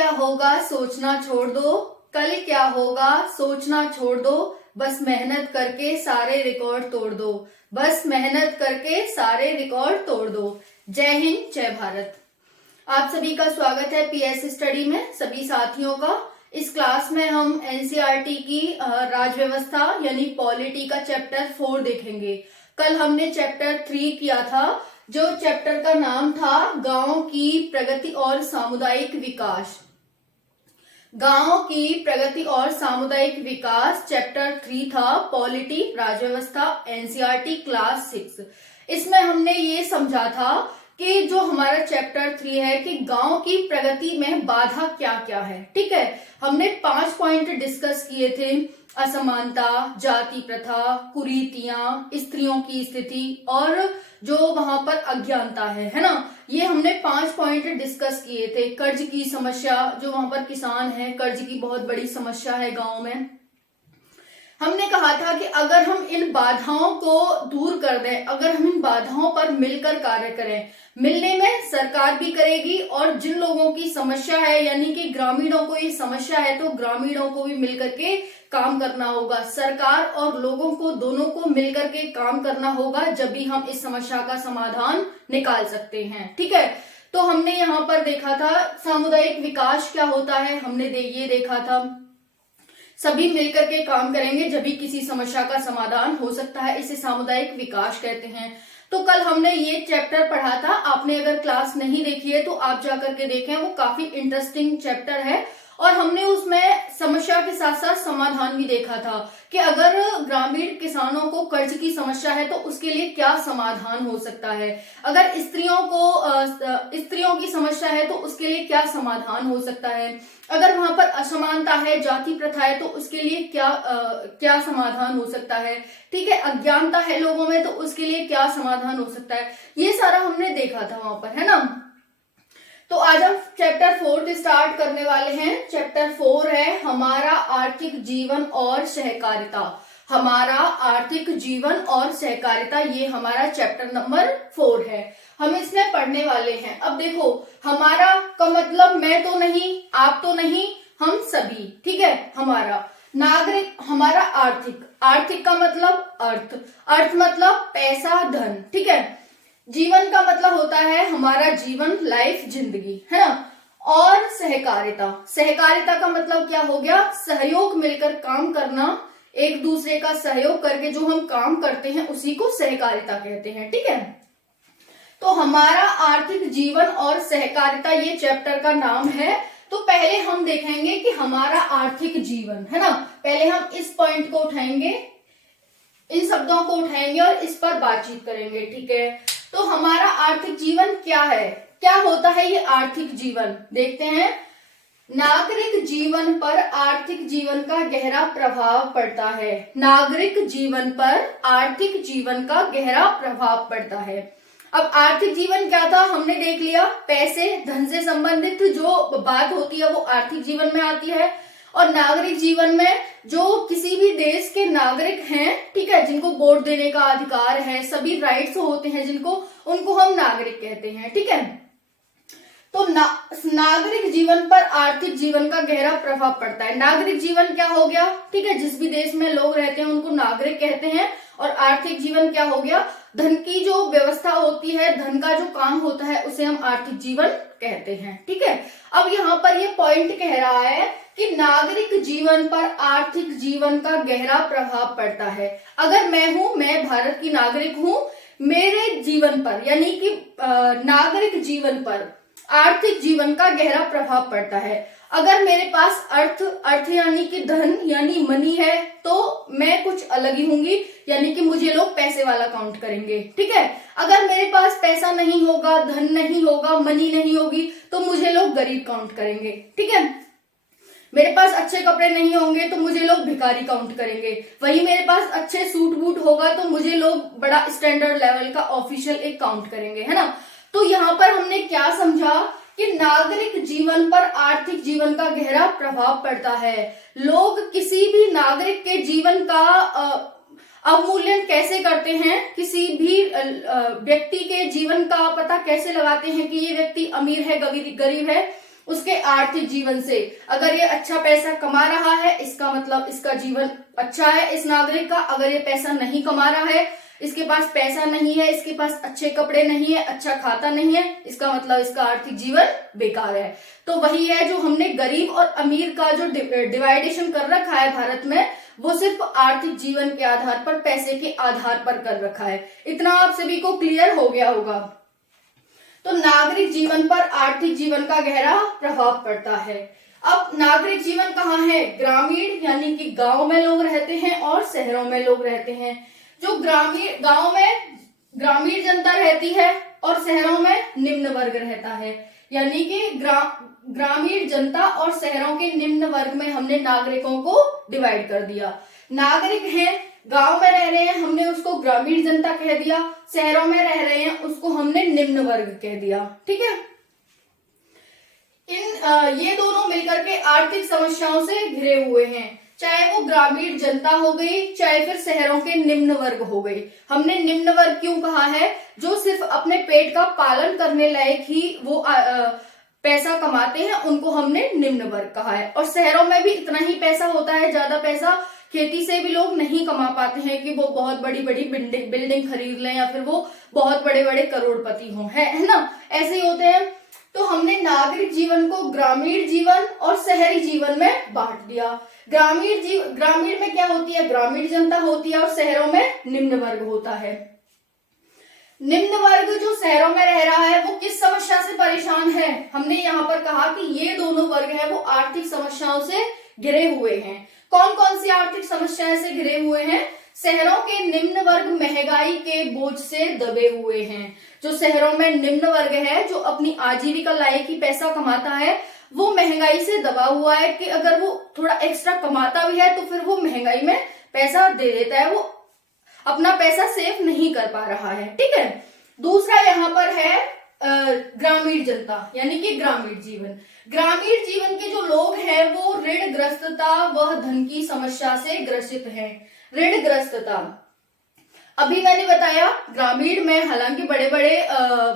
क्या होगा सोचना छोड़ दो, कल क्या होगा सोचना छोड़ दो, बस मेहनत करके सारे रिकॉर्ड तोड़ दो, बस मेहनत करके सारे रिकॉर्ड तोड़ दो। जय हिंद, जय भारत। आप सभी का स्वागत है पीएस स्टडी में, सभी साथियों का। इस क्लास में हम एनसीईआरटी की राज्य व्यवस्था यानी पॉलिटी का चैप्टर 4 देखेंगे। कल हमने चैप्टर 3 किया था, जो चैप्टर का नाम था गांव की प्रगति और सामुदायिक विकास। गांव की प्रगति और सामुदायिक विकास चैप्टर 3 था, पॉलिटी राज्य व्यवस्था, एनसीईआरटी क्लास 6। इसमें हमने ये समझा था कि जो हमारा चैप्टर 3 है कि गांव की प्रगति में बाधा क्या क्या है। ठीक है, हमने 5 पॉइंट डिस्कस किए थे। असमानता, जाति प्रथा, कुरीतियां, स्त्रियों की स्थिति और जो वहां पर अज्ञानता है ना। ये हमने 5 पॉइंट डिस्कस किए थे। कर्ज की समस्या, जो वहां पर किसान है, कर्ज की बहुत बड़ी समस्या है गांव में। हमने कहा था कि अगर हम इन बाधाओं को दूर कर दें, अगर हम इन बाधाओं पर मिलकर कार्य करें, मिलने में सरकार भी करेगी और जिन लोगों की समस्या है यानी कि ग्रामीणों को ये समस्या है तो ग्रामीणों को भी मिलकर के काम करना होगा। सरकार और लोगों को दोनों को मिलकर के काम करना होगा, जब भी हम इस समस्या का समाधान निकाल सकते हैं। ठीक है, तो हमने यहाँ पर देखा था सामुदायिक विकास क्या होता है। हमने ये देखा था सभी मिलकर के काम करेंगे जब भी किसी समस्या का समाधान हो सकता है, इसे सामुदायिक विकास कहते हैं। तो कल हमने ये चैप्टर पढ़ा था। आपने अगर क्लास नहीं देखी है तो आप जाकर के देखें, वो काफी इंटरेस्टिंग चैप्टर है। और हमने उसमें समस्या के साथ साथ समाधान भी देखा था कि अगर ग्रामीण किसानों को कर्ज की समस्या है तो उसके लिए क्या समाधान हो सकता है, अगर स्त्रियों की समस्या है तो उसके लिए क्या समाधान हो सकता है, अगर वहां पर असमानता है, जाति प्रथा है तो उसके लिए क्या समाधान हो सकता है। ठीक है, अज्ञानता है लोगों में तो उसके लिए क्या समाधान हो सकता है। ये सारा हमने देखा था वहां पर, है ना। तो आज हम चैप्टर 4 स्टार्ट करने वाले हैं। चैप्टर 4 है हमारा आर्थिक जीवन और सहकारिता। हमारा आर्थिक जीवन और सहकारिता, ये हमारा चैप्टर नंबर 4 है। हम इसमें पढ़ने वाले हैं। अब देखो, हमारा का मतलब मैं तो नहीं, आप तो नहीं, हम सभी। ठीक है, हमारा नागरिक, हमारा आर्थिक, आर्थिक का मतलब अर्थ, अर्थ मतलब पैसा, धन। ठीक है, जीवन का मतलब होता है हमारा जीवन, लाइफ, जिंदगी, है ना। और सहकारिता, सहकारिता का मतलब क्या हो गया, सहयोग, मिलकर काम करना, एक दूसरे का सहयोग करके जो हम काम करते हैं उसी को सहकारिता कहते हैं। ठीक है, तो हमारा आर्थिक जीवन और सहकारिता ये चैप्टर का नाम है। तो पहले हम देखेंगे कि हमारा आर्थिक जीवन, है ना। पहले हम इस पॉइंट को उठाएंगे, इन शब्दों को उठाएंगे और इस पर बातचीत करेंगे। ठीक है, तो हमारा आर्थिक जीवन क्या है, क्या होता है ये आर्थिक जीवन, देखते हैं। नागरिक जीवन पर आर्थिक जीवन का गहरा प्रभाव पड़ता है। नागरिक जीवन पर आर्थिक जीवन का गहरा प्रभाव पड़ता है। अब आर्थिक जीवन क्या था हमने देख लिया, पैसे, धन से संबंधित जो बात होती है वो आर्थिक जीवन में आती है। और नागरिक जीवन में जो किसी भी देश के नागरिक हैं, ठीक है, जिनको वोट देने का अधिकार है, सभी राइट्स होते हैं जिनको, उनको हम नागरिक कहते हैं। ठीक है, तो नागरिक जीवन पर आर्थिक जीवन का गहरा प्रभाव पड़ता है। नागरिक जीवन क्या हो गया, ठीक है, जिस भी देश में लोग रहते हैं उनको नागरिक कहते हैं। और आर्थिक जीवन क्या हो गया, धन की जो व्यवस्था होती है, धन का जो काम होता है उसे हम आर्थिक जीवन कहते हैं। ठीक है, अब यहाँ पर ये पॉइंट कह रहा है कि नागरिक जीवन पर आर्थिक जीवन का गहरा प्रभाव पड़ता है। अगर मैं भारत की नागरिक हूं, मेरे जीवन पर यानी कि नागरिक जीवन पर आर्थिक जीवन का गहरा प्रभाव पड़ता है। अगर मेरे पास अर्थ यानी कि धन यानी मनी है तो मैं कुछ अलग ही होंगी, यानी कि मुझे लोग पैसे वाला काउंट करेंगे। ठीक है, अगर मेरे पास पैसा नहीं होगा, धन नहीं होगा, मनी नहीं होगी तो मुझे लोग गरीब काउंट करेंगे। ठीक है, मेरे पास अच्छे कपड़े नहीं होंगे तो मुझे लोग भिखारी काउंट करेंगे। वही मेरे पास अच्छे सूट बूट होगा तो मुझे लोग बड़ा स्टैंडर्ड लेवल का ऑफिशियल एक काउंट करेंगे, है ना। तो यहाँ पर हमने क्या समझा कि नागरिक जीवन पर आर्थिक जीवन का गहरा प्रभाव पड़ता है। लोग किसी भी नागरिक के जीवन का अवमूल्यन कैसे करते हैं, किसी भी व्यक्ति के जीवन का पता कैसे लगाते हैं कि ये व्यक्ति अमीर है, गरीब है, उसके आर्थिक जीवन से। अगर ये अच्छा पैसा कमा रहा है इसका मतलब इसका जीवन अच्छा है इस नागरिक का। अगर ये पैसा नहीं कमा रहा है, इसके पास पैसा नहीं है, इसके पास अच्छे कपड़े नहीं है, अच्छा खाता नहीं है, इसका मतलब इसका आर्थिक जीवन बेकार है। तो वही है जो हमने गरीब और अमीर का जो डिवाइडेशन कर रखा है भारत में, वो सिर्फ आर्थिक जीवन के आधार पर, पैसे के आधार पर कर रखा है। इतना आप सभी को क्लियर हो गया होगा। तो नागरिक जीवन पर आर्थिक जीवन का गहरा प्रभाव पड़ता है। अब नागरिक जीवन कहाँ है? ग्रामीण यानी कि गांव में लोग रहते हैं और शहरों में लोग रहते हैं। जो ग्रामीण गांव में ग्रामीण जनता रहती है और शहरों में निम्न वर्ग रहता है, यानी कि ग्रामीण जनता और शहरों के निम्न वर्ग में हमने नागरिकों को डिवाइड कर दिया। नागरिक हैं, गांव में रह रहे हैं, हमने उसको ग्रामीण जनता कह दिया। शहरों में रह रहे हैं, उसको हमने निम्न वर्ग कह दिया। ठीक है। ये दोनों मिलकर के आर्थिक समस्याओं से घिरे हुए हैं, चाहे वो ग्रामीण जनता हो गई, चाहे फिर शहरों के निम्न वर्ग हो गए। हमने निम्न वर्ग क्यों कहा है? जो सिर्फ अपने पेट का पालन करने लायक ही वो पैसा कमाते हैं, उनको हमने निम्न वर्ग कहा है। और शहरों में भी इतना ही पैसा होता है, ज्यादा पैसा खेती से भी लोग नहीं कमा पाते हैं कि वो बहुत बड़ी बड़ी बिल्डिंग खरीद लें या फिर वो बहुत बड़े बड़े करोड़पति हों, है ना, ऐसे ही होते हैं। तो हमने नागरिक जीवन को ग्रामीण जीवन और शहरी जीवन में बांट दिया। ग्रामीण में क्या होती है? ग्रामीण जनता होती है और शहरों में निम्न वर्ग होता है। निम्न वर्ग जो शहरों में रह रहा है वो किस समस्या से परेशान है? हमने यहाँ पर कहा कि ये दोनों वर्ग है वो आर्थिक समस्याओं से घिरे हुए हैं। कौन कौन सी आर्थिक समस्याएं से घिरे हुए हैं? शहरों के निम्न वर्ग महंगाई के बोझ से दबे हुए हैं। जो शहरों में निम्न वर्ग है, जो अपनी आजीविका लायक ही पैसा कमाता है, वो महंगाई से दबा हुआ है कि अगर वो थोड़ा एक्स्ट्रा कमाता भी है तो फिर वो महंगाई में पैसा दे देता है, वो अपना पैसा सेव नहीं कर पा रहा है। ठीक है। दूसरा यहाँ पर है ग्रामीण जनता यानी कि ग्रामीण जीवन। ग्रामीण जीवन के जो लोग हैं वो ऋणग्रस्तता व धन की समस्या से ग्रसित हैं। ऋणग्रस्तता, अभी मैंने बताया ग्रामीण में हालांकि बड़े बड़े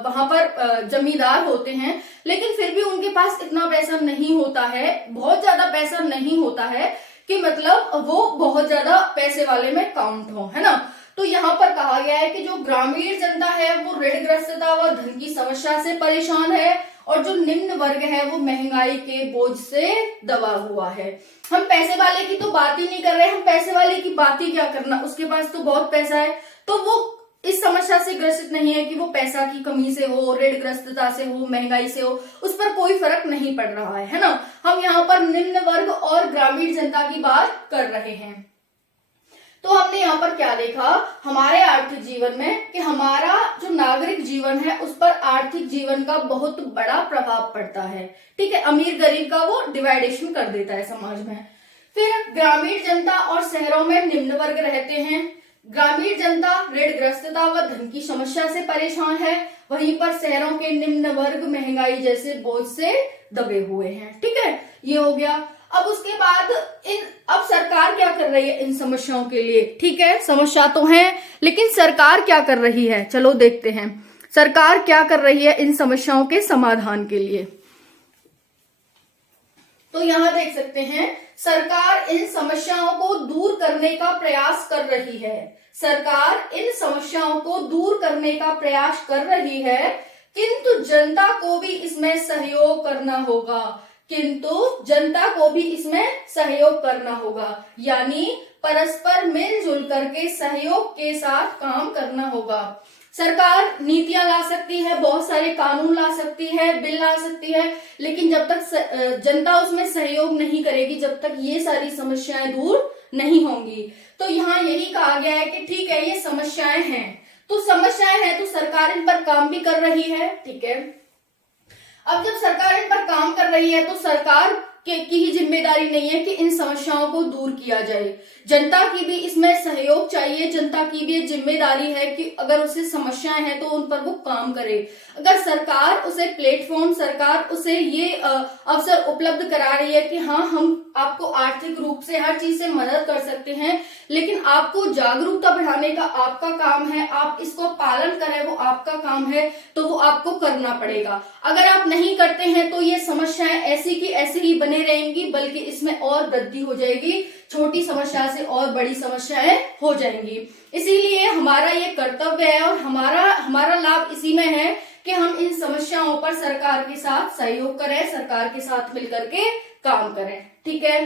वहां पर जमींदार होते हैं, लेकिन फिर भी उनके पास इतना पैसा नहीं होता है, बहुत ज्यादा पैसा नहीं होता है कि मतलब वो बहुत ज्यादा पैसे वाले में काउंट हो, है ना। तो यहाँ पर कहा गया है कि जो ग्रामीण जनता है वो ऋणग्रस्तता व धन की समस्या से परेशान है और जो निम्न वर्ग है वो महंगाई के बोझ से दबा हुआ है। हम पैसे वाले की तो बात ही नहीं कर रहे, हम पैसे वाले की बात ही क्या करना, उसके पास तो बहुत पैसा है, तो वो इस समस्या से ग्रसित नहीं है कि वो पैसा की कमी से हो, ऋणग्रस्तता से हो, महंगाई से हो, उस पर कोई फर्क नहीं पड़ रहा है ना। हम यहाँ पर निम्न वर्ग और ग्रामीण जनता की बात कर रहे हैं। तो हमने यहाँ पर क्या देखा हमारे आर्थिक जीवन में कि हमारा जो नागरिक जीवन है उस पर आर्थिक जीवन का बहुत बड़ा प्रभाव पड़ता है। ठीक है। अमीर गरीब का वो डिवाइडेशन कर देता है समाज में। फिर ग्रामीण जनता और शहरों में निम्न वर्ग रहते हैं। ग्रामीण जनता ऋणग्रस्तता व धन की समस्या से परेशान है, वहीं पर शहरों के निम्न वर्ग महंगाई जैसे बोझ से दबे हुए हैं। ठीक है, ये हो गया। अब उसके बाद अब सरकार क्या कर रही है इन समस्याओं के लिए? ठीक है, समस्या तो है, लेकिन सरकार क्या कर रही है, चलो देखते हैं सरकार क्या कर रही है इन समस्याओं के समाधान के लिए। तो यहां देख सकते हैं सरकार इन समस्याओं को दूर करने का प्रयास कर रही है। सरकार इन समस्याओं को दूर करने का प्रयास कर रही है, किंतु जनता को भी इसमें सहयोग करना होगा। किंतु जनता को भी इसमें सहयोग करना होगा, यानी परस्पर मिलजुल करके सहयोग के साथ काम करना होगा। सरकार नीतियां ला सकती है, बहुत सारे कानून ला सकती है, बिल ला सकती है, लेकिन जब तक जनता उसमें सहयोग नहीं करेगी, जब तक ये सारी समस्याएं दूर नहीं होंगी। तो यहाँ यही कहा गया है कि ठीक है ये समस्याएं हैं, तो समस्याएं हैं तो सरकार इन पर काम भी कर रही है। ठीक है, अब जब सरकार इन पर काम कर रही है तो सरकार की ही जिम्मेदारी नहीं है कि इन समस्याओं को दूर किया जाए। जनता की भी इसमें सहयोग चाहिए, जनता की भी ये जिम्मेदारी है कि अगर उसे समस्याएं हैं तो उन पर वो काम करे। अगर सरकार उसे प्लेटफॉर्म, सरकार उसे ये अवसर उपलब्ध करा रही है कि हाँ हम आपको आर्थिक रूप से हर चीज से मदद कर सकते हैं, लेकिन आपको जागरूकता बढ़ाने का आपका काम है, आप इसको पालन करें वो आपका काम है, तो वो आपको करना पड़ेगा। अगर आप नहीं करते हैं तो ये समस्याएं ऐसी की ऐसी ही बने रहेंगी, बल्कि इसमें और वृद्धि हो जाएगी, छोटी समस्या से और बड़ी समस्याएं हो जाएंगी। इसीलिए हमारा ये कर्तव्य है और हमारा लाभ इसी में है कि हम इन समस्याओं पर सरकार के साथ सहयोग करें, सरकार के साथ मिलकर के काम करें। ठीक है,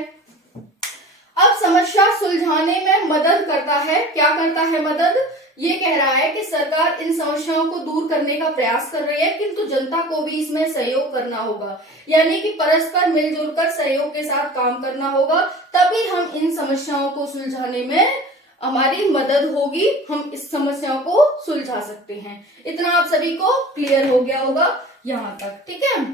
अब समस्या सुलझाने में मदद करता है। क्या करता है मदद? ये कह रहा है कि सरकार इन समस्याओं को दूर करने का प्रयास कर रही है, किंतु जनता को भी इसमें सहयोग करना होगा, यानी कि परस्पर मिलजुल कर सहयोग के साथ काम करना होगा, तभी हम इन समस्याओं को सुलझाने में हमारी मदद होगी, हम इस समस्याओं को सुलझा सकते हैं। इतना आप सभी को क्लियर हो गया होगा यहाँ तक। ठीक है,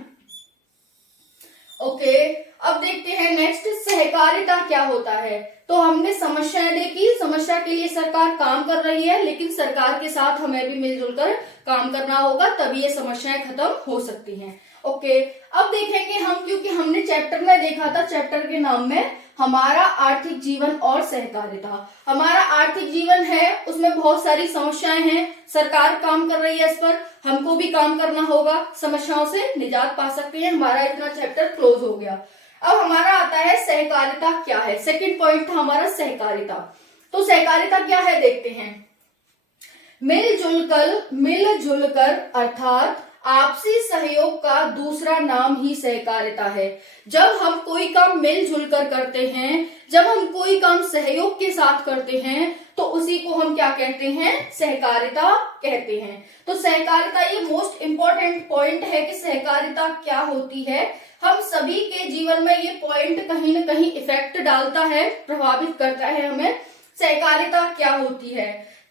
ओके। अब देखते हैं नेक्स्ट, सहकारिता क्या होता है। तो हमने समस्याएं देखी, समस्या के लिए सरकार काम कर रही है, लेकिन सरकार के साथ हमें भी मिलजुल कर काम करना होगा, तभी ये समस्याएं खत्म हो सकती हैं। ओके, अब देखेंगे हम, क्योंकि हमने चैप्टर में देखा था, चैप्टर के नाम में हमारा आर्थिक जीवन और सहकारिता। हमारा आर्थिक जीवन है, उसमें बहुत सारी समस्याएं हैं, सरकार काम कर रही है इस पर, हमको भी काम करना होगा, समस्याओं से निजात पा सकते हैं। हमारा इतना चैप्टर क्लोज हो गया। अब हमारा आता है सहकारिता क्या है। सेकंड पॉइंट था हमारा सहकारिता। तो सहकारिता क्या है देखते हैं। मिलजुल कर अर्थात आपसी सहयोग का दूसरा नाम ही सहकारिता है। जब हम कोई काम मिलजुल कर करते हैं, जब हम कोई काम सहयोग के साथ करते हैं, तो उसी को हम क्या कहते हैं? सहकारिता कहते हैं। तो सहकारिता ये मोस्ट इंपॉर्टेंट पॉइंट है कि सहकारिता क्या होती है। हम सभी के जीवन में ये पॉइंट कहीं न कहीं इफेक्ट डालता है, प्रभावित करता है हमें। सहकारिता क्या होती है,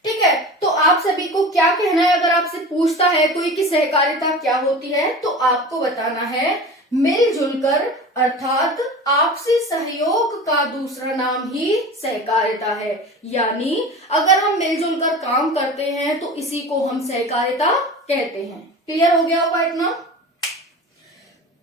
ठीक है। तो आप सभी को क्या कहना है, अगर आपसे पूछता है कोई कि सहकारिता क्या होती है, तो आपको बताना है मिलजुल कर अर्थात आपसी सहयोग का दूसरा नाम ही सहकारिता है। यानी अगर हम मिलजुल कर काम करते हैं तो इसी को हम सहकारिता कहते हैं। क्लियर हो गया होगा इतना।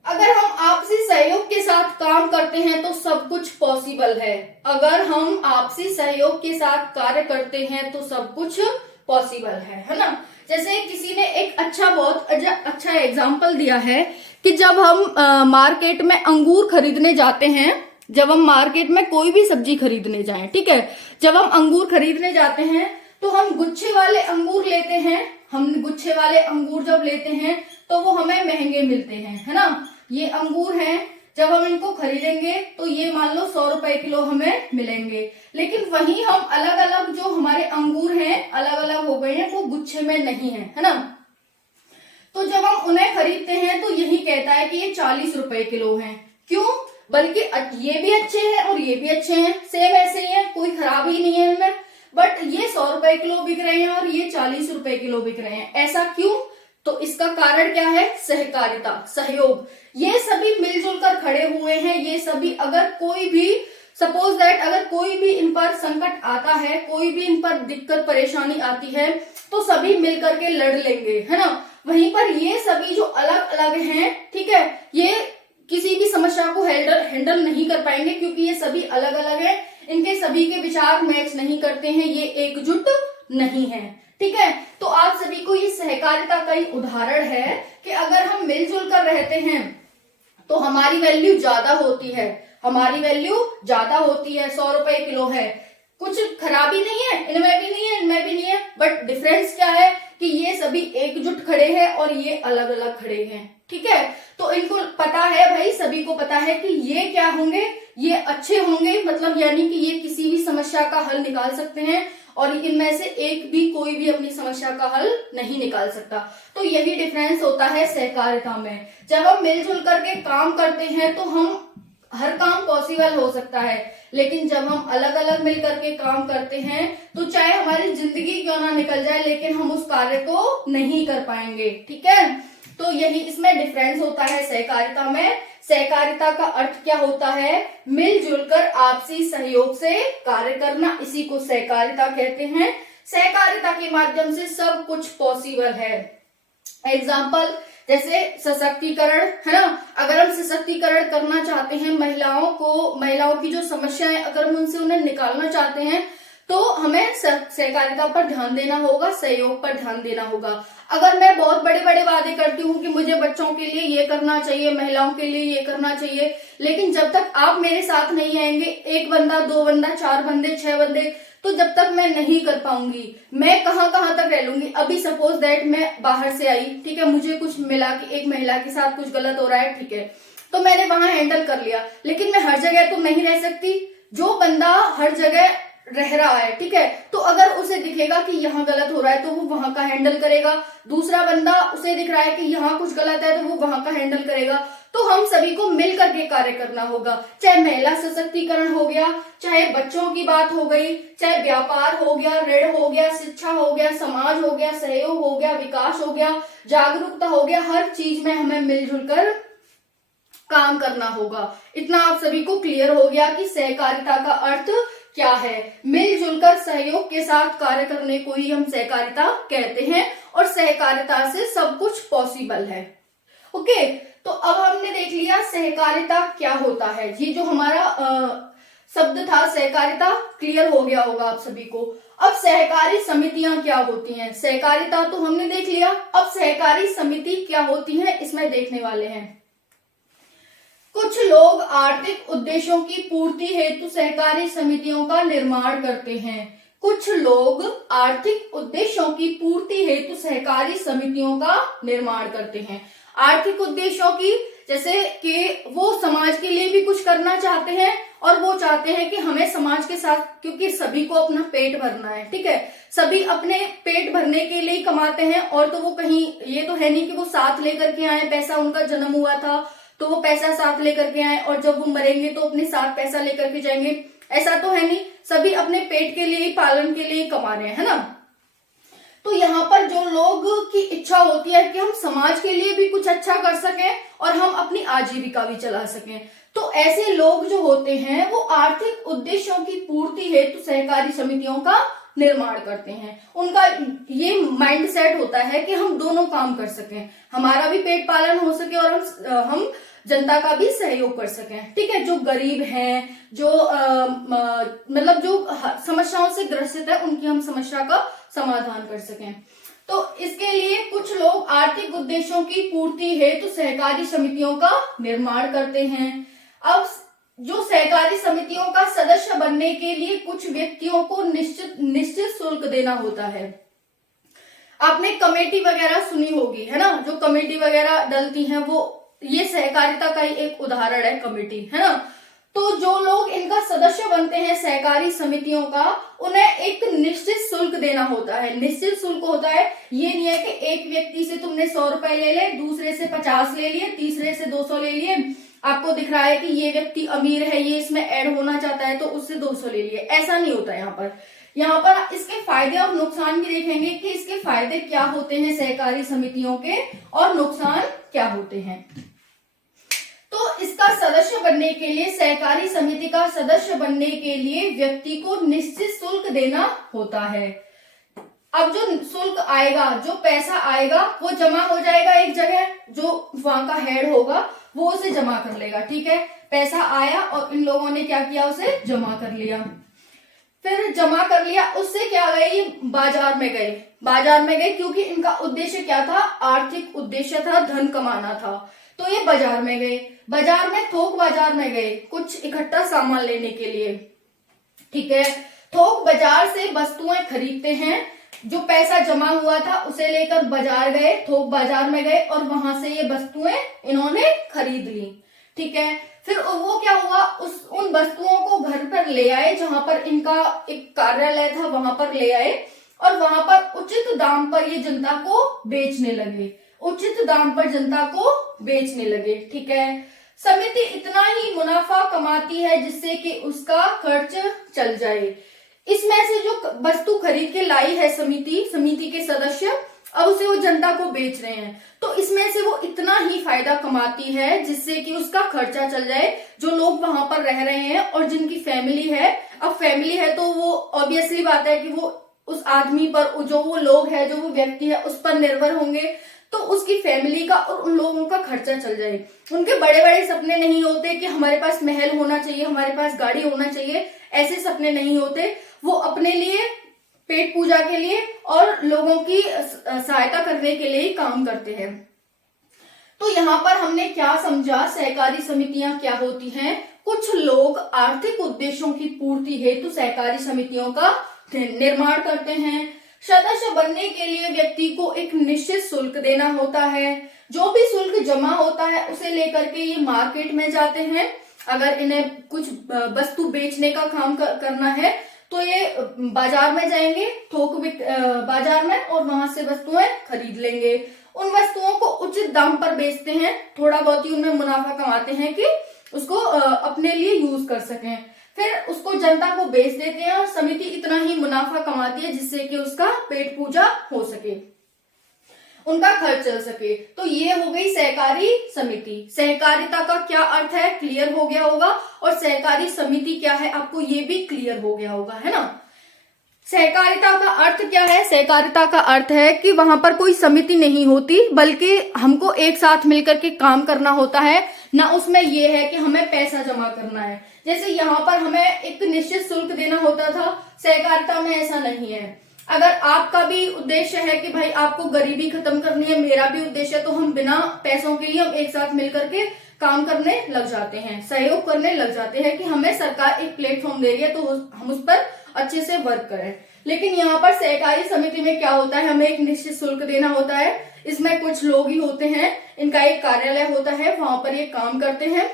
अगर हम आपसी सहयोग के साथ काम करते हैं तो सब कुछ पॉसिबल है। अगर हम आपसी सहयोग के साथ कार्य करते हैं तो सब कुछ पॉसिबल है ना। जैसे किसी ने एक बहुत अच्छा एग्जाम्पल दिया है कि जब हम मार्केट में अंगूर खरीदने जाते हैं, जब हम मार्केट में कोई भी सब्जी खरीदने जाएं, ठीक है, जब हम अंगूर खरीदने जाते हैं तो हम गुच्छे वाले अंगूर लेते हैं। हम गुच्छे वाले अंगूर जब लेते हैं तो वो हमें महंगे मिलते हैं, है ना। ये अंगूर हैं, जब हम इनको खरीदेंगे तो ये मान लो 100 रुपए किलो हमें मिलेंगे। लेकिन वहीं हम अलग अलग जो हमारे अंगूर हैं अलग अलग हो गए हैं, वो गुच्छे में नहीं है ना। तो जब हम उन्हें खरीदते हैं तो यही कहता है कि ये 40 रुपए किलो हैं। क्यों? बल्कि ये भी अच्छे हैं और ये भी अच्छे हैं, सेम ऐसे ही है, कोई खराब ही नहीं है इनमें। बट ये 100 रुपए किलो बिक रहे हैं और ये 40 रुपए किलो बिक रहे हैं। ऐसा क्यों? तो इसका कारण क्या है? सहकारिता, सहयोग। ये सभी मिलजुल कर खड़े हुए हैं। ये सभी अगर कोई भी सपोज दैट अगर कोई भी इन पर संकट आता है, कोई भी इन पर दिक्कत परेशानी आती है, तो सभी मिलकर के लड़ लेंगे, है ना। वहीं पर ये सभी जो अलग अलग हैं, ठीक है, ये किसी भी समस्या को हैंडल नहीं कर पाएंगे, क्योंकि ये सभी अलग अलग हैं, इनके सभी के विचार मैच नहीं करते हैं, ये एकजुट नहीं है, ठीक है। तो आप सभी को ये सहकारिता का ही उदाहरण है कि अगर हम मिलजुल कर रहते हैं तो हमारी वैल्यू ज्यादा होती है, हमारी वैल्यू ज्यादा होती है। 100 रुपए किलो है, कुछ खराबी नहीं है, इनमें भी नहीं है, इनमें भी नहीं है, बट डिफरेंस क्या है कि ये सभी एकजुट खड़े हैं और ये अलग अलग खड़े हैं, ठीक है। तो इनको पता है भाई, सभी को पता है कि ये क्या होंगे, ये अच्छे होंगे, मतलब यानी कि ये किसी भी समस्या का हल निकाल सकते हैं और इनमें से एक भी कोई भी अपनी समस्या का हल नहीं निकाल सकता। तो यही डिफरेंस होता है सहकारिता में। जब हम मिलजुल करके काम करते हैं तो हम हर काम पॉसिबल हो सकता है, लेकिन जब हम अलग अलग मिल करके काम करते हैं तो चाहे हमारी जिंदगी क्यों ना निकल जाए, लेकिन हम उस कार्य को नहीं कर पाएंगे, ठीक है। तो यही इसमें डिफरेंस होता है सहकारिता में। सहकारिता का अर्थ क्या होता है? मिलजुल कर आपसी सहयोग से कार्य करना, इसी को सहकारिता कहते हैं। सहकारिता के माध्यम से सब कुछ पॉसिबल है। एग्जाम्पल जैसे सशक्तिकरण, है ना। अगर हम सशक्तिकरण करना चाहते हैं, महिलाओं की जो समस्याएं अगर हम उनसे उन्हें निकालना चाहते हैं, तो हमें सहकारिता पर ध्यान देना होगा, सहयोग पर ध्यान देना होगा। अगर मैं बहुत बड़े बड़े वादे करती हूँ कि मुझे बच्चों के लिए ये करना चाहिए, महिलाओं के लिए ये करना चाहिए, लेकिन जब तक आप मेरे साथ नहीं आएंगे, एक बंदा, दो बंदा, चार बंदे, छह बंदे, तो जब तक मैं नहीं कर पाऊंगी, मैं कहां कहां तक रह लूंगी। अभी सपोज दैट मैं बाहर से आई, ठीक है, मुझे कुछ मिला कि एक महिला के साथ कुछ गलत हो रहा है, ठीक है, तो मैंने वहां हैंडल कर लिया, लेकिन मैं हर जगह तो नहीं रह सकती। जो बंदा हर जगह रह रहा है, ठीक है, तो अगर उसे दिखेगा कि यहाँ गलत हो रहा है तो वो वहां का हैंडल करेगा। दूसरा बंदा, उसे दिख रहा है कि यहाँ कुछ गलत है तो वो वहां का हैंडल करेगा। तो हम सभी को मिलकर के कार्य करना होगा, चाहे महिला सशक्तिकरण हो गया, चाहे बच्चों की बात हो गई, चाहे व्यापार हो गया, ऋण हो गया, शिक्षा हो गया, समाज हो गया, सहयोग हो गया, विकास हो गया, जागरूकता हो गया, हर चीज में हमें मिलजुल कर काम करना होगा। इतना आप सभी को क्लियर हो गया कि सहकारिता का अर्थ क्या है। मिलजुल कर सहयोग के साथ कार्य करने को ही हम सहकारिता कहते हैं, और सहकारिता से सब कुछ पॉसिबल है। ओके, तो अब हमने देख लिया सहकारिता क्या होता है। ये जो हमारा शब्द था सहकारिता, क्लियर हो गया होगा आप सभी को। अब सहकारी समितियां क्या होती हैं? सहकारिता तो हमने देख लिया, अब सहकारी समिति क्या होती है इसमें देखने वाले हैं। कुछ लोग आर्थिक उद्देश्यों की पूर्ति हेतु सहकारी समितियों का निर्माण करते हैं। कुछ लोग आर्थिक उद्देश्यों की पूर्ति हेतु सहकारी समितियों का निर्माण करते हैं। आर्थिक उद्देश्यों की, जैसे कि वो समाज के लिए भी कुछ करना चाहते हैं, और वो चाहते हैं कि हमें समाज के साथ, क्योंकि सभी को अपना पेट भरना है, ठीक है, सभी अपने पेट भरने के लिए कमाते हैं, और तो वो कहीं ये तो है नहीं कि वो साथ लेकर के आए, पैसा उनका जन्म हुआ था तो वो पैसा साथ लेकर के आए और जब वो मरेंगे तो अपने साथ पैसा लेकर के जाएंगे, ऐसा तो है नहीं। सभी अपने पेट के लिए, पालन के लिए कमा रहे हैं, है ना। तो यहाँ पर जो लोग की इच्छा होती है कि हम समाज के लिए भी कुछ अच्छा कर सकें और हम अपनी आजीविका भी चला सकें, तो ऐसे लोग जो होते हैं वो आर्थिक उद्देश्यों की पूर्ति हेतु सहकारी समितियों का निर्माण करते हैं। उनका ये माइंड सेट होता है कि हम दोनों काम कर सकें, हमारा भी पेट पालन हो सके और हम जनता का भी सहयोग कर सकें, ठीक है। जो गरीब हैं, जो मतलब जो समस्याओं से ग्रसित है, उनकी हम समस्या का समाधान कर सकें। तो इसके लिए कुछ लोग आर्थिक उद्देश्यों की पूर्ति हेतु सहकारी समितियों का निर्माण करते हैं। अब जो सहकारी समितियों का सदस्य बनने के लिए कुछ व्यक्तियों को निश्चित शुल्क देना होता है। आपने कमेटी वगैरह सुनी होगी, है ना, जो कमेटी वगैरह डलती हैं, वो ये सहकारिता का ही एक उदाहरण है, कमेटी, है ना। तो जो लोग इनका सदस्य बनते हैं सहकारी समितियों का, उन्हें एक निश्चित शुल्क देना होता है। निश्चित शुल्क होता है, ये नहीं है कि एक व्यक्ति से तुमने 100 रुपए ले ले, दूसरे से 50 ले लिए, तीसरे से 200 ले लिए, आपको दिख रहा है कि ये व्यक्ति अमीर है, ये इसमें ऐड होना चाहता है तो उससे 200 ले लिए, ऐसा नहीं होता। यहाँ पर इसके फायदे और नुकसान भी देखेंगे कि इसके फायदे क्या होते हैं सहकारी समितियों के और नुकसान क्या होते हैं। तो इसका सदस्य बनने के लिए, सहकारी समिति का सदस्य बनने के लिए व्यक्ति को निश्चित शुल्क देना होता है। अब जो शुल्क आएगा, जो पैसा आएगा, वो जमा हो जाएगा एक जगह, जो वहां का हेड होगा वो उसे जमा कर लेगा, ठीक है। पैसा आया और इन लोगों ने क्या किया, उसे जमा कर लिया। फिर जमा कर लिया, उससे क्या गए, ये बाजार में गए क्योंकि इनका उद्देश्य क्या था, आर्थिक उद्देश्य था, धन कमाना था। तो ये बाजार में गए, बाजार में थोक बाजार में गए कुछ इकट्ठा सामान लेने के लिए, ठीक है। थोक बाजार से वस्तुएं खरीदते हैं, जो पैसा जमा हुआ था उसे लेकर बाजार गए, थोक बाजार में गए और वहां से ये वस्तुएं इन्होंने खरीद ली, ठीक है। फिर वो क्या हुआ, उन वस्तुओं को घर पर ले आए, जहां पर इनका एक कार्यालय था वहां पर ले आए और वहां पर उचित दाम पर ये जनता को बेचने लगे, उचित दाम पर जनता को बेचने लगे, ठीक है। समिति इतना ही मुनाफा कमाती है जिससे कि उसका खर्च चल जाए। इसमें से जो वस्तु खरीद के लाई है समिति के सदस्य, अब उसे वो जनता को बेच रहे हैं, तो इसमें से वो इतना ही फायदा कमाती है जिससे कि उसका खर्चा चल जाए, जो लोग वहां पर रह रहे हैं और जिनकी फैमिली है। अब फैमिली है तो वो ऑब्वियसली बात है कि वो उस आदमी पर, जो वो लोग है, जो वो व्यक्ति है, उस पर निर्भर होंगे, तो उसकी फैमिली का और उन लोगों का खर्चा चल जाए। उनके बड़े बड़े सपने नहीं होते कि हमारे पास महल होना चाहिए, हमारे पास गाड़ी होना चाहिए, ऐसे सपने नहीं होते। वो अपने लिए, पेट पूजा के लिए और लोगों की सहायता करने के लिए ही काम करते हैं। तो यहाँ पर हमने क्या समझा, सहकारी समितियां क्या होती हैं। कुछ लोग आर्थिक उद्देश्यों की पूर्ति हेतु सहकारी समितियों का निर्माण करते हैं। सदस्य बनने के लिए व्यक्ति को एक निश्चित शुल्क देना होता है। जो भी शुल्क जमा होता है उसे लेकर के ये मार्केट में जाते हैं। अगर इन्हें कुछ वस्तु बेचने का काम करना है तो ये बाजार में जाएंगे, थोक बाजार में, और वहां से वस्तुएं खरीद लेंगे। उन वस्तुओं को उचित दाम पर बेचते हैं, थोड़ा बहुत ही उनमें मुनाफा कमाते हैं कि उसको अपने लिए यूज कर सकें। फिर उसको जनता को बेच देते हैं और समिति इतना ही मुनाफा कमाती है जिससे कि उसका पेट पूजा हो सके, उनका खर्च चल सके। तो ये हो गई सहकारी समिति। सहकारिता का क्या अर्थ है क्लियर हो गया होगा, और सहकारी समिति क्या है आपको ये भी क्लियर हो गया होगा, है ना। सहकारिता का अर्थ क्या है, सहकारिता का अर्थ है कि वहां पर कोई समिति नहीं होती, बल्कि हमको एक साथ मिलकर के काम करना होता है ना। उसमें यह है कि हमें पैसा जमा करना है, जैसे यहाँ पर हमें एक निश्चित शुल्क देना होता था, सहकारिता में ऐसा नहीं है। अगर आपका भी उद्देश्य है कि भाई आपको गरीबी खत्म करनी है, मेरा भी उद्देश्य है, तो हम बिना पैसों के लिए हम एक साथ मिलकर के काम करने लग जाते हैं, सहयोग करने लग जाते हैं कि हमें सरकार एक प्लेटफॉर्म दे रही है तो हम उस पर अच्छे से वर्क करें। लेकिन यहाँ पर सहकारी समिति में क्या होता है, हमें एक निश्चित शुल्क देना होता है। इसमें कुछ लोग ही होते हैं, इनका एक कार्यालय होता है, वहां पर ये काम करते हैं।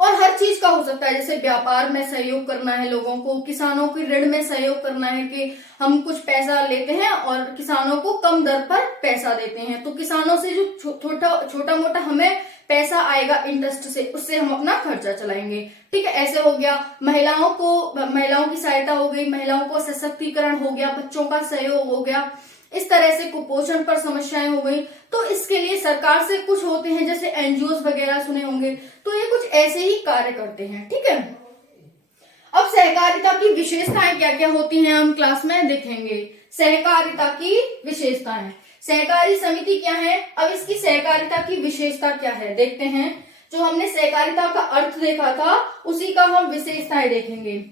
और हर चीज का हो सकता है, जैसे व्यापार में सहयोग करना है लोगों को, किसानों के ऋण में सहयोग करना है कि हम कुछ पैसा लेते हैं और किसानों को कम दर पर पैसा देते हैं, तो किसानों से जो छोटा मोटा हमें पैसा आएगा इंटरेस्ट से, उससे हम अपना खर्चा चलाएंगे। ठीक है, ऐसे हो गया। महिलाओं की सहायता हो गई, महिलाओं को सशक्तिकरण हो गया, बच्चों का सहयोग हो गया, इस तरह से कुपोषण पर समस्याएं हो गई। तो इसके लिए सरकार से कुछ होते हैं, जैसे एनजीओ वगैरह सुने होंगे, तो ये कुछ ऐसे ही कार्य करते हैं। ठीक है, अब सहकारिता की विशेषताएं क्या क्या होती हैं हम क्लास में देखेंगे। सहकारिता की विशेषताएं, सहकारी समिति क्या है, अब इसकी सहकारिता की विशेषता क्या है देखते हैं। जो हमने सहकारिता का अर्थ देखा था उसी का हम विशेषताएं देखेंगे।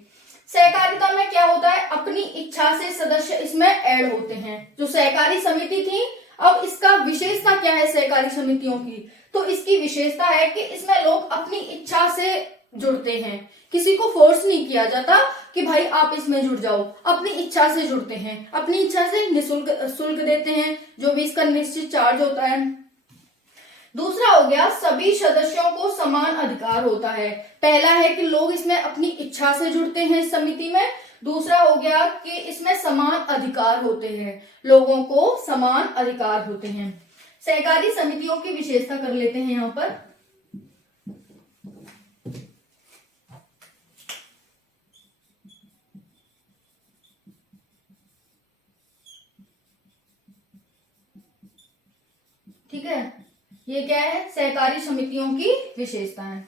सहकारिता में क्या होता है, अपनी इच्छा से सदस्य इसमें ऐड होते हैं। जो सहकारी समिति थी, अब इसका विशेषता क्या है सहकारी समितियों की, तो इसकी विशेषता है कि इसमें लोग अपनी इच्छा से जुड़ते हैं, किसी को फोर्स नहीं किया जाता कि भाई आप इसमें जुड़ जाओ, अपनी इच्छा से जुड़ते हैं, अपनी इच्छा से निःशुल्क शुल्क देते हैं, जो भी इसका निश्चित चार्ज होता है। दूसरा हो गया, सभी सदस्यों को समान अधिकार होता है। पहला है कि लोग इसमें अपनी इच्छा से जुड़ते हैं इस समिति में। दूसरा हो गया कि इसमें समान अधिकार होते हैं, लोगों को समान अधिकार होते हैं। सहकारी समितियों की विशेषता कर लेते हैं यहाँ पर। ठीक है, ये क्या है, सहकारी समितियों की विशेषताएं।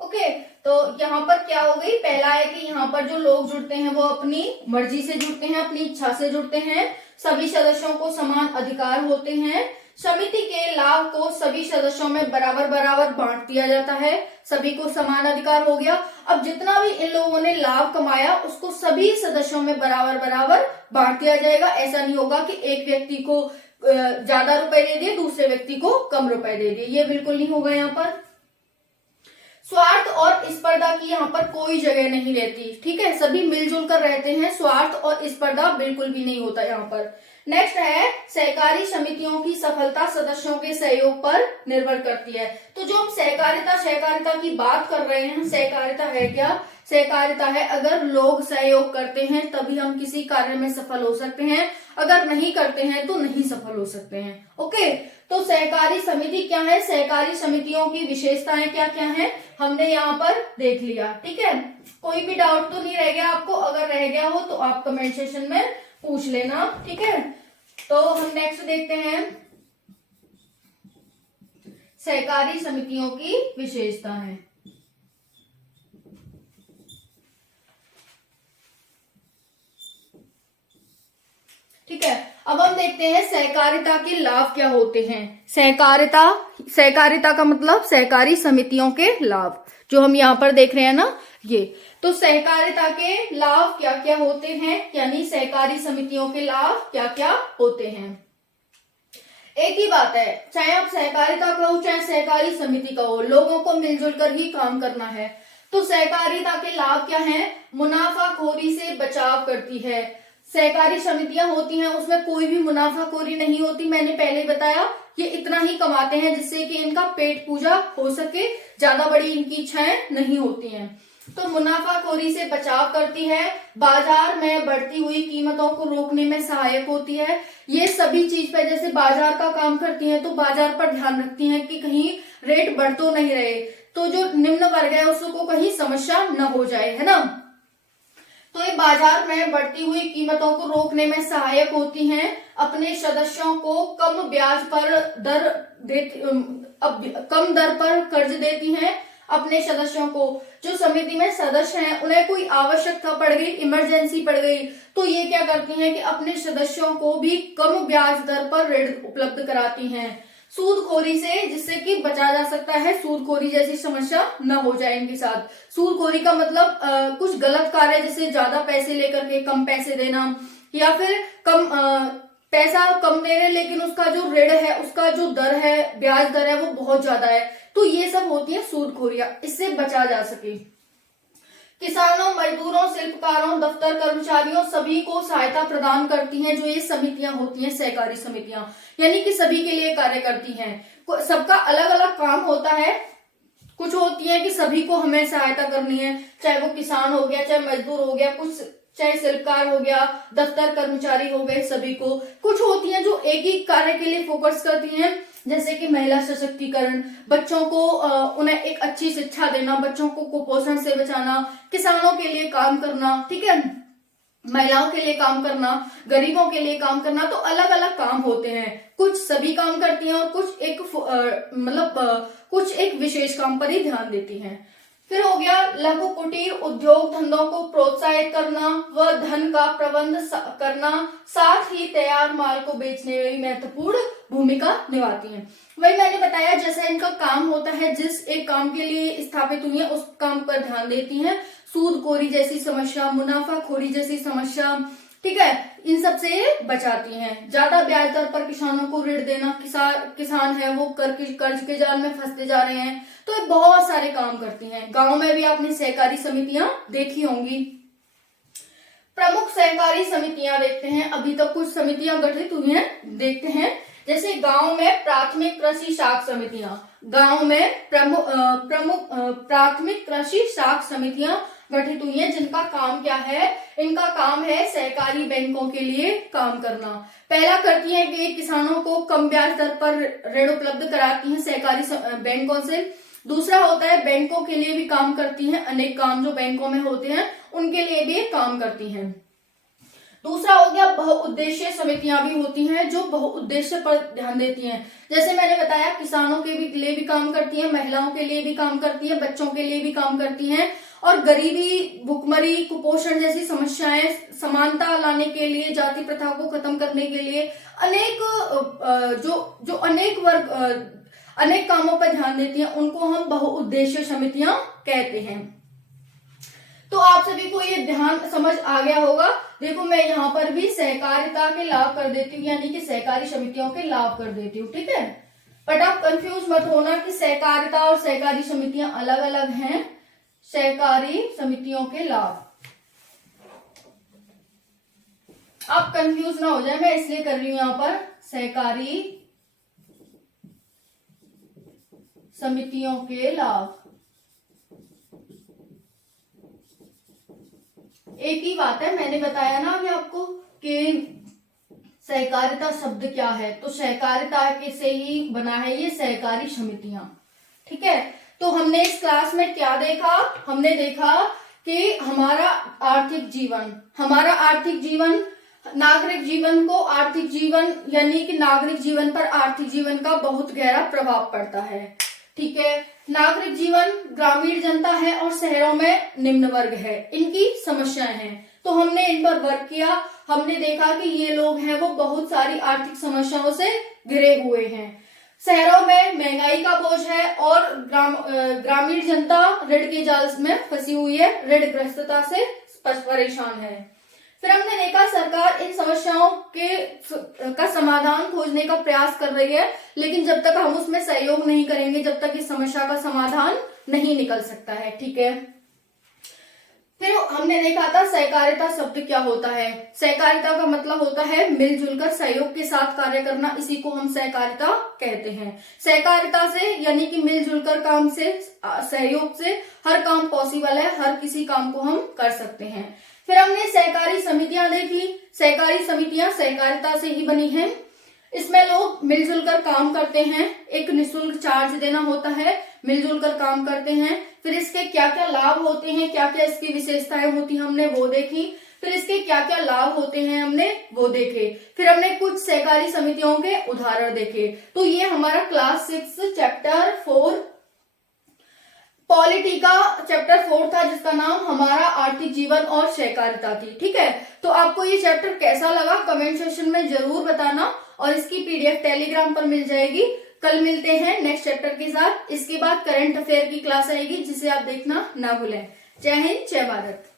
ओके, तो यहाँ पर क्या हो गई, पहला है कि यहाँ पर जो लोग जुड़ते हैं वो अपनी मर्जी से जुड़ते हैं, अपनी इच्छा से जुड़ते हैं। सभी सदस्यों को समान अधिकार होते हैं। समिति के लाभ को सभी सदस्यों में बराबर बराबर बांट दिया जाता है, सभी को समान अधिकार हो गया। अब जितना भी इन लोगों ने लाभ कमाया उसको सभी सदस्यों में बराबर बराबर बांट दिया जाएगा। ऐसा नहीं होगा कि एक व्यक्ति को ज्यादा रुपए दे दिए, दूसरे व्यक्ति को कम रुपए दे दिए, ये बिल्कुल नहीं होगा। यहाँ पर स्वार्थ और स्पर्धा की यहाँ पर कोई जगह नहीं रहती। ठीक है, सभी मिलजुल कर रहते हैं, स्वार्थ और स्पर्धा बिल्कुल भी नहीं होता यहाँ पर। नेक्स्ट है, सहकारी समितियों की सफलता सदस्यों के सहयोग पर निर्भर करती है। तो जो हम सहकारिता की बात कर रहे हैं, सहकारिता है क्या, सहकारिता है अगर लोग सहयोग करते हैं तभी हम किसी कार्य में सफल हो सकते हैं, अगर नहीं करते हैं तो नहीं सफल हो सकते हैं। ओके, तो सहकारी समिति क्या है, सहकारी समितियों की विशेषताएं क्या क्या हैं, हमने यहाँ पर देख लिया। ठीक है, कोई भी डाउट तो नहीं रह गया आपको, अगर रह गया हो तो आप कमेंट सेक्शन में पूछ लेना। ठीक है, तो हम नेक्स्ट देखते हैं सहकारी समितियों की विशेषता है। ठीक है, अब हम देखते हैं सहकारिता के लाभ क्या होते हैं। सहकारिता का मतलब सहकारी समितियों के लाभ, जो हम यहाँ पर देख रहे हैं ना, ये तो सहकारिता के लाभ क्या क्या होते हैं, यानी सहकारी समितियों के लाभ क्या क्या होते हैं। एक ही बात है, चाहे आप सहकारिता कहो चाहे सहकारी समिति कहो, लोगों को मिलजुल कर ही काम करना है। तो सहकारिता के लाभ क्या हैं? मुनाफाखोरी से बचाव करती है। सहकारी समितियां होती हैं उसमें कोई भी मुनाफाखोरी नहीं होती, मैंने पहले बताया, ये इतना ही कमाते हैं जिससे कि इनका पेट पूजा हो सके, ज्यादा बड़ी इनकी इच्छाएं नहीं होती हैं। तो मुनाफाखोरी से बचाव करती है, बाजार में बढ़ती हुई कीमतों को रोकने में सहायक होती है। ये सभी चीज पे जैसे बाजार का काम करती है तो बाजार पर ध्यान रखती हैं कि कहीं रेट बढ़ तो नहीं रहे, तो जो निम्न वर्ग है उसको कहीं समस्या न हो जाए, है ना। तो ये बाजार में बढ़ती हुई कीमतों को रोकने में सहायक होती हैं, अपने सदस्यों को कम ब्याज पर कम दर पर कर्ज देती हैं। अपने सदस्यों को, जो समिति में सदस्य हैं, उन्हें कोई आवश्यकता पड़ गई, इमरजेंसी पड़ गई, तो ये क्या करती हैं कि अपने सदस्यों को भी कम ब्याज दर पर ऋण उपलब्ध कराती हैं। सूदखोरी से, जिससे कि बचा जा सकता है, सूदखोरी जैसी समस्या न हो जाए इनके साथ। सूदखोरी का मतलब कुछ गलत कार्य, जैसे ज्यादा पैसे लेकर के कम पैसे देना, या फिर पैसा कम दे रहे लेकिन उसका जो ऋण है, उसका जो दर है, ब्याज दर है, वो बहुत ज्यादा है, तो ये सब होती है सूदखोरियां, इससे बचा जा सके। किसानों, मजदूरों, शिल्पकारों, दफ्तर कर्मचारियों, सभी को सहायता प्रदान करती हैं जो ये समितियां होती हैं, सहकारी समितियां, यानी कि सभी के लिए कार्य करती हैं। सबका अलग अलग काम होता है, कुछ होती है कि सभी को हमें सहायता करनी है, चाहे वो किसान हो गया, चाहे मजदूर हो गया, कुछ चाहे शिल्पकार हो गया, दफ्तर कर्मचारी हो गए, सभी को। कुछ होती हैं जो एक ही कार्य के लिए फोकस करती हैं, जैसे कि महिला सशक्तिकरण, बच्चों को उन्हें एक अच्छी शिक्षा देना, बच्चों को कुपोषण से बचाना, किसानों के लिए काम करना, ठीक है, महिलाओं के लिए काम करना, गरीबों के लिए काम करना। तो अलग अलग काम होते हैं, कुछ सभी काम करती हैं और कुछ कुछ एक विशेष काम पर ही ध्यान देती हैं। फिर हो गया लघु कुटीर उद्योग धंधों को प्रोत्साहित करना व धन का प्रबंध करना, साथ ही तैयार माल को बेचने में महत्वपूर्ण भूमिका निभाती हैं। वही मैंने बताया, जैसा इनका काम होता है, जिस एक काम के लिए स्थापित हुई है उस काम पर ध्यान देती हैं। सूदखोरी जैसी समस्या, मुनाफाखोरी जैसी समस्या, ठीक है, इन सब से बचाती हैं। ज्यादा ब्याज दर पर किसानों को ऋण देना, किसान है वो कर्ज के जाल में फंसते जा रहे हैं, तो ये बहुत सारे काम करती हैं। गांव में भी आपने सहकारी समितियां देखी होंगी। प्रमुख सहकारी समितियां देखते हैं, अभी तक कुछ समितियां गठित हुई हैं, देखते हैं। जैसे गांव में प्राथमिक कृषि साख समितियां, गांव में प्रमुख प्राथमिक कृषि साख समितियां गठित हुई हैं, जिनका काम क्या है? इनका काम है सहकारी बैंकों के लिए काम करना। पहला करती है कि किसानों को कम ब्याज दर पर ऋण उपलब्ध कराती हैं सहकारी बैंकों से। दूसरा होता है बैंकों के लिए भी काम करती हैं, अनेक काम जो बैंकों में होते हैं उनके लिए भी काम करती हैं। दूसरा हो गया बहुउद्देश्य समितियां भी होती हैं जो बहुउद्देश्य पर ध्यान देती हैं। जैसे मैंने बताया, किसानों के लिए भी काम करती हैं, महिलाओं के लिए भी काम करती हैं, बच्चों के लिए भी काम करती हैं, और गरीबी, भुखमरी, कुपोषण जैसी समस्याएं, समानता लाने के लिए, जाति प्रथा को खत्म करने के लिए अनेक जो अनेक कामों पर ध्यान देती हैं, उनको हम बहुउद्देश्य समितियां कहते हैं। तो आप सभी को ये ध्यान समझ आ गया होगा। देखो मैं यहाँ पर भी सहकारिता के लाभ कर देती हूँ, यानी कि सहकारी समितियों के लाभ कर देती हूँ, ठीक है। बट आप कंफ्यूज मत होना कि सहकारिता और सहकारी समितियां अलग अलग हैं। सहकारी समितियों के लाभ, आप कंफ्यूज ना हो जाए, मैं इसलिए कर रही हूं यहाँ पर सहकारी समितियों के लाभ। एक ही बात है, मैंने बताया ना अभी आपको कि सहकारिता शब्द क्या है, तो सहकारिता के से ही बना है ये सहकारी समितियां, ठीक है। तो हमने इस क्लास में क्या देखा? हमने देखा कि हमारा आर्थिक जीवन नागरिक जीवन को आर्थिक जीवन यानी कि नागरिक जीवन पर आर्थिक जीवन का बहुत गहरा प्रभाव पड़ता है। ठीक है, नागरिक जीवन ग्रामीण जनता है और शहरों में निम्न वर्ग है, इनकी समस्याएं हैं। तो हमने इन पर वर्क किया, हमने देखा कि ये लोग हैं वो बहुत सारी आर्थिक समस्याओं से घिरे हुए हैं। शहरों में महंगाई का बोझ है और ग्रामीण जनता ऋण के जाल में फंसी हुई है, ऋणग्रस्तता से परेशान है। फिर हमने देखा सरकार इन समस्याओं का समाधान खोजने का प्रयास कर रही है, लेकिन जब तक हम उसमें सहयोग नहीं करेंगे, जब तक इस समस्या का समाधान नहीं निकल सकता है। ठीक है, फिर हमने देखा था सहकारिता शब्द क्या होता है। सहकारिता का मतलब होता है मिलजुल कर सहयोग के साथ कार्य करना, इसी को हम सहकारिता कहते हैं। सहकारिता से यानी कि मिलजुल कर काम से, सहयोग से हर काम पॉसिबल है, हर किसी काम को हम कर सकते हैं। फिर हमने सहकारी समितियां देखी। सहकारी समितियां सहकारिता से ही बनी हैं। इसमें लोग मिलजुल कर काम करते हैं, एक निःशुल्क चार्ज देना होता है, मिलजुल कर काम करते हैं। फिर इसके क्या क्या लाभ होते हैं, क्या क्या इसकी विशेषताएं होती हमने वो देखी। फिर इसके क्या क्या लाभ होते हैं हमने वो देखे। फिर हमने कुछ सहकारी समितियों के उदाहरण देखे। तो ये हमारा क्लास 6 चैप्टर 4 पॉलिटी का चैप्टर 4 था, जिसका नाम हमारा आर्थिक जीवन और सहकारिता थी। ठीक है, तो आपको ये चैप्टर कैसा लगा कमेंट सेक्शन में जरूर बताना, और इसकी पीडीएफ टेलीग्राम पर मिल जाएगी। कल मिलते हैं नेक्स्ट चैप्टर के साथ। इसके बाद करंट अफेयर की क्लास आएगी, जिसे आप देखना ना भूलें। जय हिंद, जय भारत।